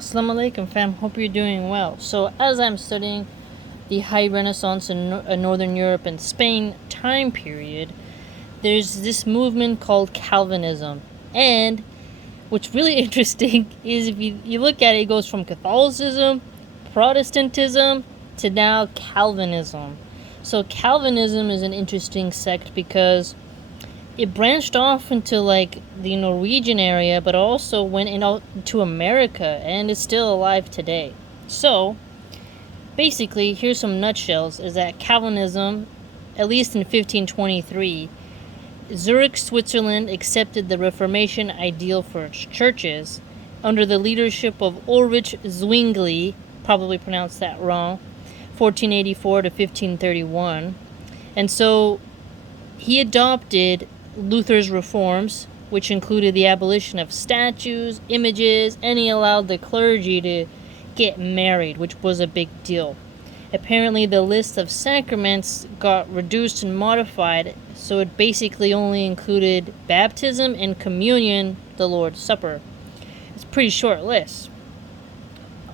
Assalamu alaikum, fam. Hope you're doing well. So, as I'm studying the High Renaissance in Northern Europe and Spain time period, there's this movement called Calvinism. And what's really interesting is if you look at it, it goes from Catholicism, Protestantism, to now Calvinism. So, Calvinism is an interesting sect because it branched off into like the Norwegian area, but also went into America and is still alive today. So basically, here's some nutshells, is that Calvinism, at least in 1523, Zurich, Switzerland accepted the Reformation ideal for its churches under the leadership of Ulrich Zwingli, probably pronounced that wrong, 1484 to 1531. And so he adopted Luther's reforms, which included the abolition of statues, images, and he allowed the clergy to get married, which was a big deal. Apparently, the list of sacraments got reduced and modified, so it basically only included baptism and communion, the Lord's Supper. It's a pretty short list.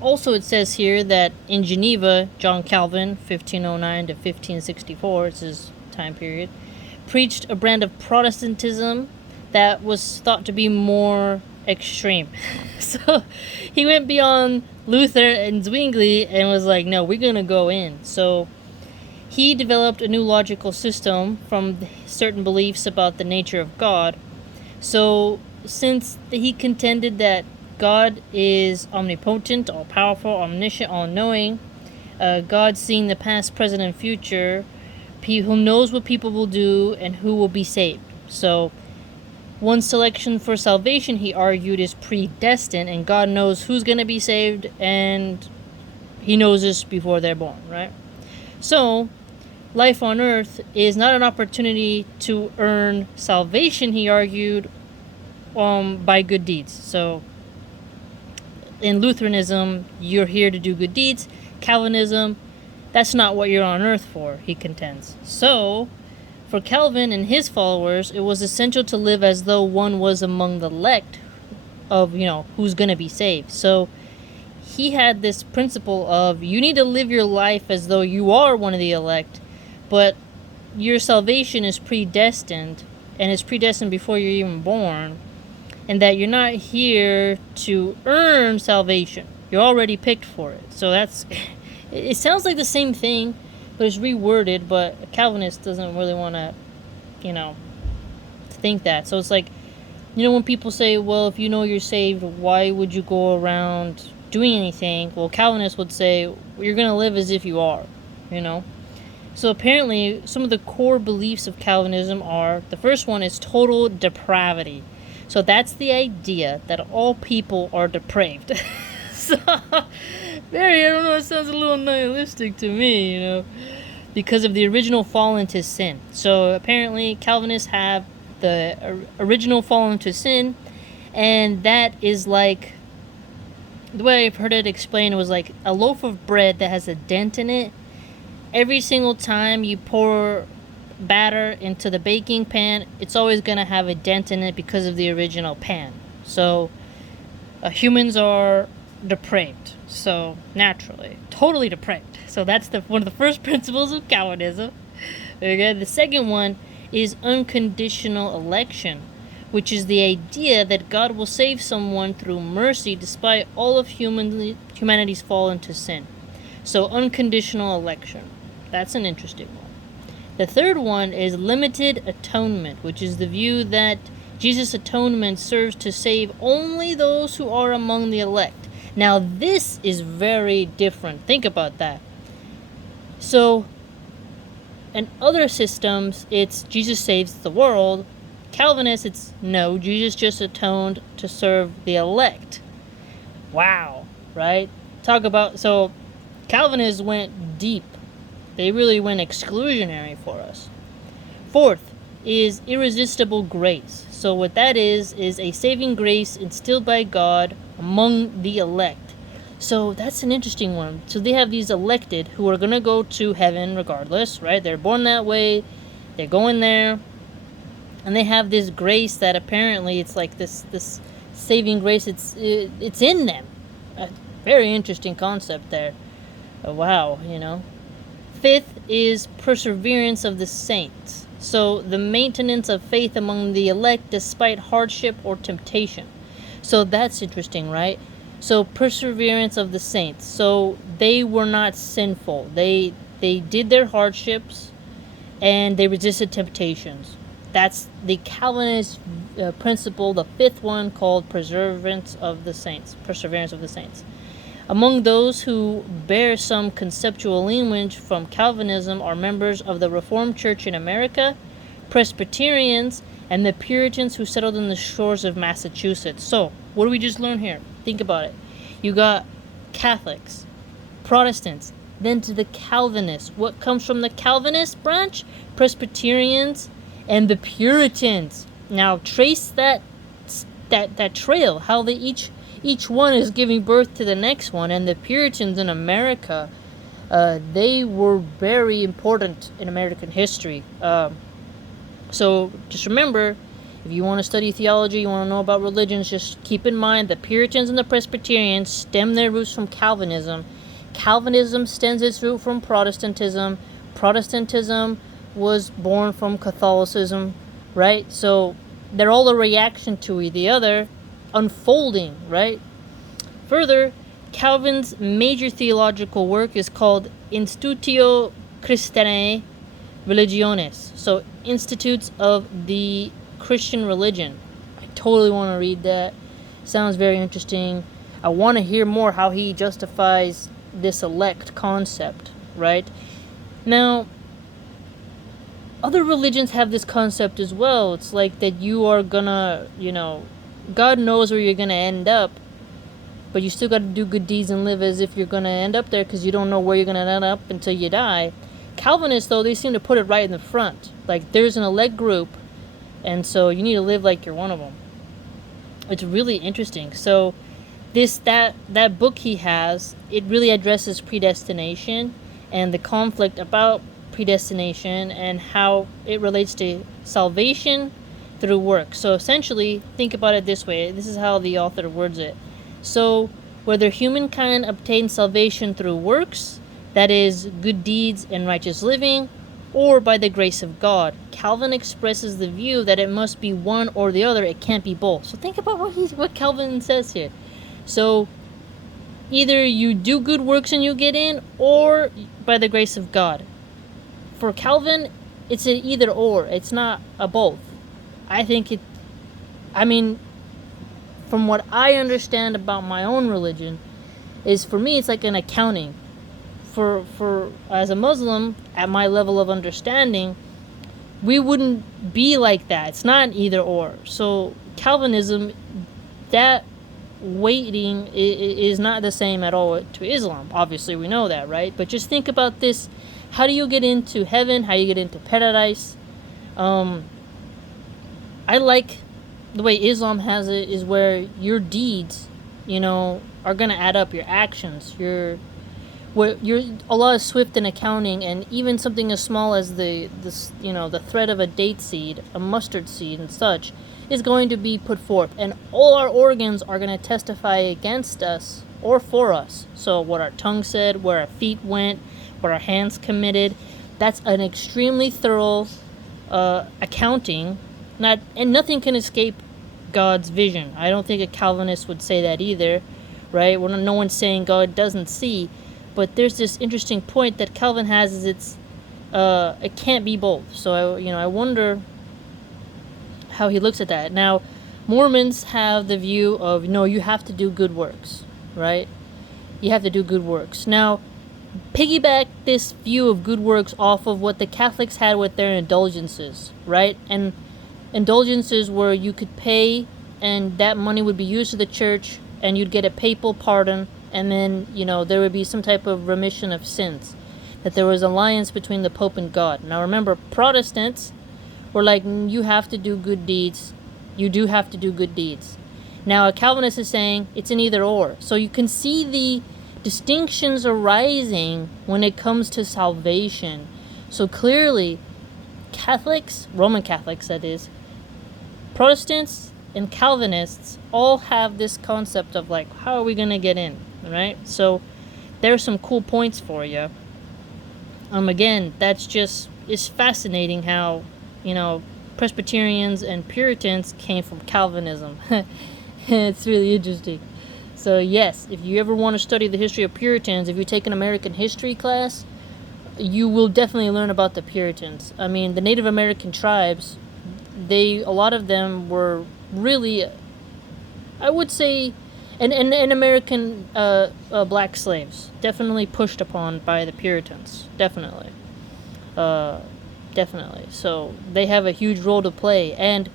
Also, it says here that in Geneva, John Calvin, 1509 to 1564, it's his time period, preached a brand of Protestantism that was thought to be more extreme. So he went beyond Luther and Zwingli and was like, no, we're going to go in. So he developed a new logical system from certain beliefs about the nature of God. So since he contended that God is omnipotent, all-powerful, omniscient, all-knowing, God seeing the past, present, and future, who knows what people will do and who will be saved. So one selection for salvation, he argued, is predestined, and God knows who's going to be saved, and he knows this before they're born, right? So life on earth is not an opportunity to earn salvation, he argued, by good deeds. So in Lutheranism, you're here to do good deeds. Calvinism, that's not what you're on earth for, he contends. So, for Calvin and his followers, it was essential to live as though one was among the elect of, who's going to be saved. So, he had this principle of you need to live your life as though you are one of the elect, but your salvation is predestined, and it's predestined before you're even born, and that you're not here to earn salvation. You're already picked for it. So that's... It sounds like the same thing, but it's reworded, but a Calvinist doesn't really want to, think that. So it's like, when people say, well, if you know you're saved, why would you go around doing anything? Well, Calvinists would say, you're going to live as if you are, So apparently, some of the core beliefs of Calvinism are, the first one is total depravity. So that's the idea that all people are depraved. So, I don't know, it sounds a little nihilistic to me, because of the original fall into sin. So apparently Calvinists have the original fall into sin, and that is like, the way I've heard it explained was like a loaf of bread that has a dent in it. Every single time you pour batter into the baking pan, it's always going to have a dent in it because of the original pan. So humans are depraved, so naturally totally depraved. So that's one of the first principles of Calvinism. Okay, the second one is unconditional election, which is the idea that God will save someone through mercy despite all of humanity's fall into sin. So unconditional election, that's an interesting one. The third one is limited atonement, which is the view that Jesus' atonement serves to save only those who are among the elect. Now, this is very different. Think about that. So, in other systems, it's Jesus saves the world. Calvinists, it's no, Jesus just atoned to serve the elect. Wow, right? So Calvinists went deep. They really went exclusionary for us. Fourth is irresistible grace. So what that is a saving grace instilled by God among the elect. So that's an interesting one. So they have these elected who are going to go to heaven regardless, right? They're born that way. They're going there. And they have this grace that apparently it's like this saving grace. It's in them. A very interesting concept there. Wow, you know. Fifth is perseverance of the saints. So the maintenance of faith among the elect despite hardship or temptation. So that's interesting, right? So perseverance of the saints. So they were not sinful. They did their hardships and they resisted temptations. That's the Calvinist principle, the fifth one, called Perseverance of the saints. Perseverance of the saints. Among those who bear some conceptual lineage from Calvinism are members of the Reformed Church in America, Presbyterians, and the Puritans who settled in the shores of Massachusetts. So, what do we just learn here? Think about it. You got Catholics, Protestants, then to the Calvinists. What comes from the Calvinist branch? Presbyterians and the Puritans. Now, trace that trail, how they each one is giving birth to the next one. And the Puritans in America, they were very important in American history. So just remember, if you want to study theology, you want to know about religions, just keep in mind the Puritans and the Presbyterians stem their roots from Calvinism. Calvinism stems its root from Protestantism. Protestantism was born from Catholicism, right? So they're all a reaction to the other, unfolding, right? Further, Calvin's major theological work is called Institutio Christianae Religionis, so Institutes of the Christian Religion. I totally want to read that. Sounds very interesting. I want to hear more how he justifies this elect concept, right? Now, other religions have this concept as well. It's like that you are gonna, God knows where you're gonna end up, but you still got to do good deeds and live as if you're gonna end up there, because you don't know where you're gonna end up until you die. Calvinists, though, they seem to put it right in the front. Like, there's an elect group, and so you need to live like you're one of them. It's really interesting. So that book he has, it really addresses predestination and the conflict about predestination and how it relates to salvation through works. So essentially, think about it this way. This is how the author words it. So, whether humankind obtains salvation through works, that is, good deeds and righteous living, or by the grace of God, Calvin expresses the view that it must be one or the other. It can't be both. So think about what Calvin says here. So either you do good works and you get in, or by the grace of God. For Calvin, it's an either or. It's not a both. From what I understand about my own religion, is for me it's like an accounting. For as a Muslim, at my level of understanding, we wouldn't be like that. It's not an either or. So Calvinism, that weighting is not the same at all to Islam. Obviously, we know that, right? But just think about this. How do you get into heaven? How do you get into paradise? I like the way Islam has it, is where your deeds, are going to add up. Your actions, Allah is swift in accounting, and even something as small as the thread of a date seed, a mustard seed and such, is going to be put forth, and all our organs are going to testify against us or for us. So what our tongue said, where our feet went, what our hands committed, that's an extremely thorough accounting, and nothing can escape God's vision. I don't think a Calvinist would say that either, right? No one's saying God doesn't see, but there's this interesting point that Calvin has, is it can't be both. So I wonder how he looks at that. Now, Mormons have the view of, you have to do good works, right? You have to do good works. Now, piggyback this view of good works off of what the Catholics had with their indulgences, right? And indulgences where you could pay, and that money would be used to the church, and you'd get a papal pardon, and then, there would be some type of remission of sins. That there was alliance between the Pope and God. Now remember, Protestants were like, you have to do good deeds. You do have to do good deeds. Now a Calvinist is saying it's an either or. So you can see the distinctions arising when it comes to salvation. So clearly, Catholics, Roman Catholics that is, Protestants, and Calvinists all have this concept of like, how are we going to get in, right? So there's some cool points for you. Again, it's fascinating how, Presbyterians and Puritans came from Calvinism. It's really interesting. So yes, if you ever want to study the history of Puritans, if you take an American history class, you will definitely learn about the Puritans. I mean, the Native American tribes, a lot of them were really, I would say, and American black slaves, definitely pushed upon by the Puritans, definitely. Definitely. So they have a huge role to play. And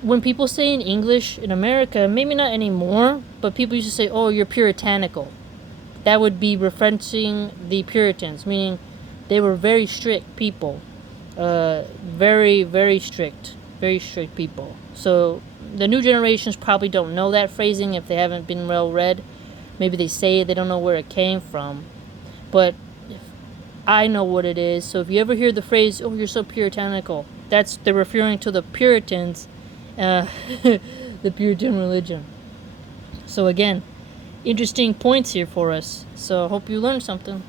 when people say in English in America, maybe not anymore, but people used to say, oh, you're puritanical. That would be referencing the Puritans, meaning they were very strict people. Very, very strict people. So the new generations probably don't know that phrasing if they haven't been well read. Maybe they say it, they don't know where it came from. But I know what it is. So if you ever hear the phrase, oh, you're so puritanical, they're referring to the Puritans, the Puritan religion. So again, interesting points here for us. So I hope you learned something.